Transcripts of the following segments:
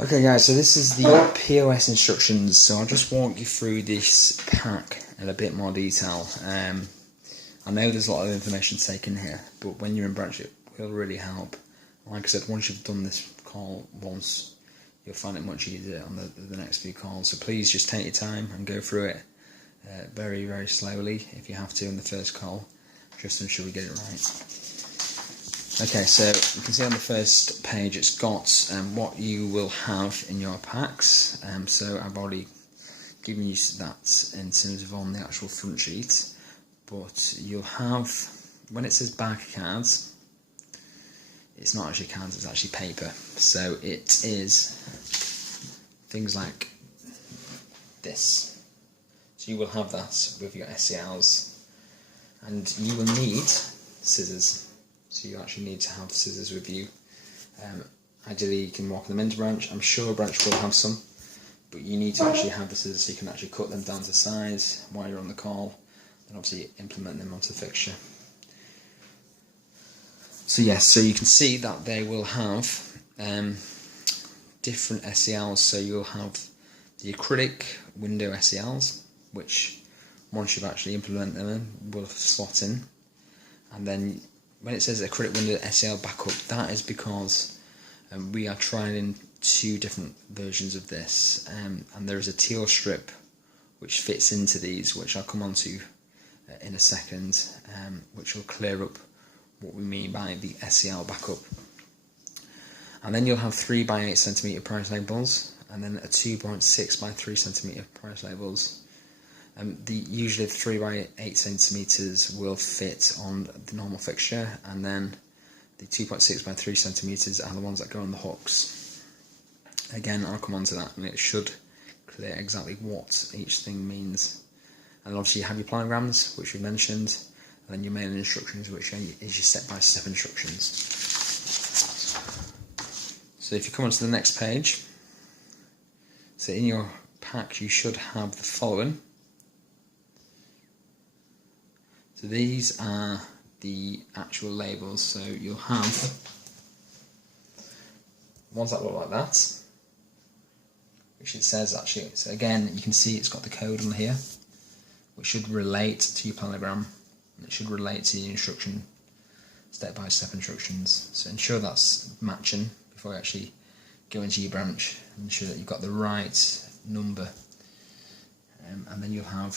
Okay guys, so this is the POS instructions, so I'll just walk you through this pack in a bit more detail. I know there's a lot of information taken here, but when you're in branch it will really help. Like I said, once you've done this call once, you'll find it much easier on the next few calls. So please just take your time and go through it very, very slowly if you have to in the first call, just to ensure we get it right. Okay, so you can see on the first page it's got what you will have in your packs. So I've already given you that in terms of on the actual front sheet, but you'll have, when it says back cards, it's not actually cards, it's actually paper. So it is things like this. So you will have that with your SCLs, and you will need scissors. So you actually need to have scissors with you. Ideally you can walk them into branch. I'm sure branch will have some, but you need to actually have the scissors so you can actually cut them down to size while you're on the call, and obviously implement them onto the fixture. So yes, so you can see that they will have different SCLs. So you'll have the acrylic window SCLs, which once you've actually implemented them in, will slot in. And then when it says acrylic window SCL backup, that is because we are trying two different versions of this, and there is a teal strip which fits into these, which I'll come on to in a second, which will clear up what we mean by the SCL backup. And then you'll have 3 by 8 cm price labels, and then a 2.6 by 3 cm price labels. Usually the 3 by 8 cm will fit on the normal fixture, and then the 2.6 by 3 cm are the ones that go on the hooks. Again, I'll come on to that, and it should clear exactly what each thing means. And obviously you have your planograms, which we mentioned, and then your main instructions, which is your step-by-step instructions. So if you come on to the next page, so in your pack you should have the following. So these are the actual labels. So you'll have ones that look like that, which it says actually, so again you can see it's got the code on here, which should relate to your planogram, and it should relate to the instruction, step-by-step instructions. So ensure that's matching before you actually go into your branch, and ensure that you've got the right number. And then you'll have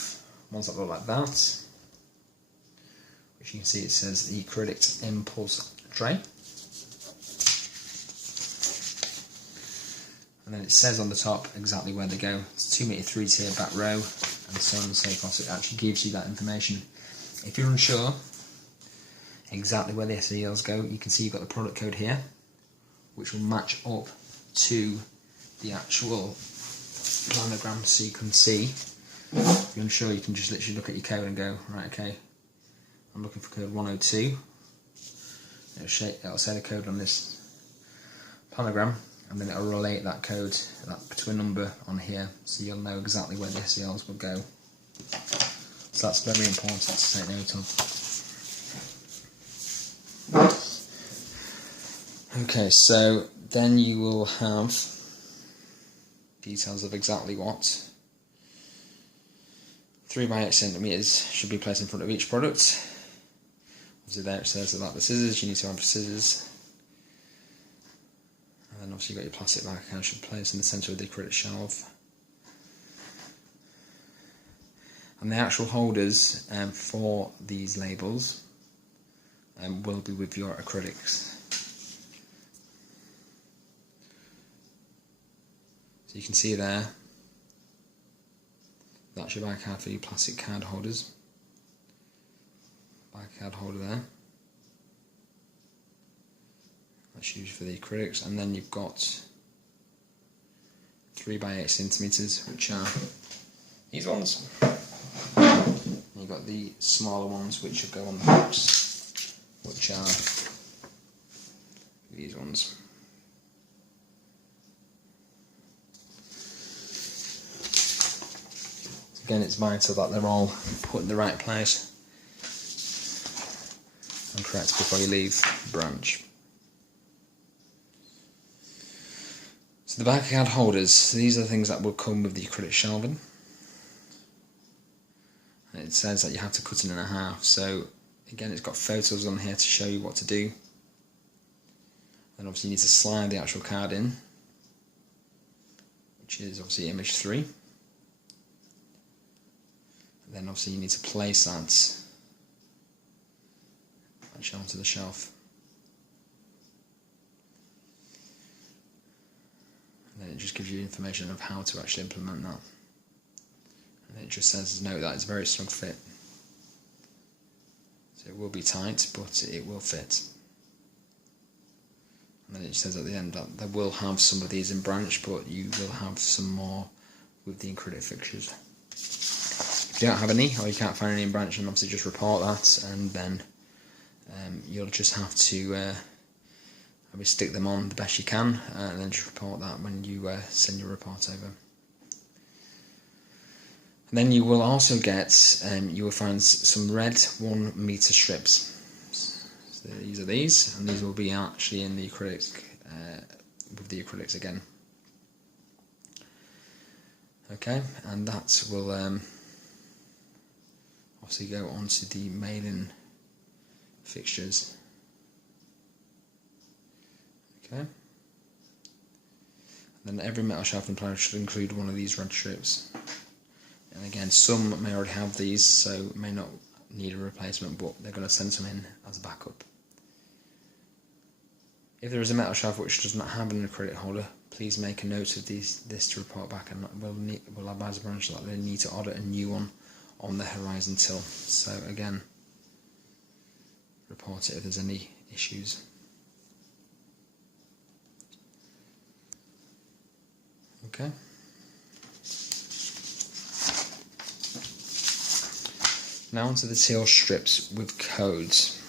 ones that look like that, which you can see it says the acrylic impulse tray. And then it says on the top exactly where they go. It's 2 metre 3 tier back row, and so on and so forth. So it actually gives you that information. If you're unsure exactly where the SELs go, you can see you've got the product code here, which will match up to the actual planogram, so you can see. If you're unsure, you can just literally look at your code and go, right, okay, I'm looking for code 102. It'll say the code on this planogram, and then it'll relate that code to a number on here, so you'll know exactly where the SELs will go. So that's very important to take note of. Okay, so then you will have details of exactly what 3 by 8 cm should be placed in front of each product. Obviously there it says about the scissors, you need to have scissors. And then obviously you've got your plastic bag and should place in the centre of the acrylic shelf. And the actual holders for these labels will be with your acrylics. So you can see there, that's your back card for your plastic card holders. Back card holder there. That's used for the acrylics, and then you've got 3 by 8 cm, which are these ones. And you've got the smaller ones which will go on the hooks, which are these ones. Again, it's vital that they're all put in the right place and correct before you leave the branch. So the back card holders, these are the things that will come with the acrylic shelving. And it says that you have to cut it in half. So again, it's got photos on here to show you what to do. Then obviously you need to slide the actual card in, which is obviously image 3. And then obviously you need to place that actually onto the shelf. And then it just gives you information of how to actually implement that. And it just says, note that it's a very snug fit. So it will be tight, but it will fit. And then it says at the end that they will have some of these in branch, but you will have some more with the acrylic fixtures. If you don't have any, or you can't find any in branch, then obviously just report that, and then you'll just have to stick them on the best you can, and then just report that when you send your report over. And then you will also get, you will find some red 1 metre strips. So these are these, and these will be actually in the acrylic, with the acrylics again. Okay, and that will obviously go onto the mailing fixtures. Okay. And then every metal shelving planner should include one of these red strips. And again, some may already have these, so may not need a replacement, but they're going to send some in as a backup. If there is a metal shelf which does not have an acrylic holder, please make a note of this to report back, and we'll advise the branch that they need to order a new one on the horizon till. So again, report it if there's any issues. Okay. Now onto the teal strips with codes.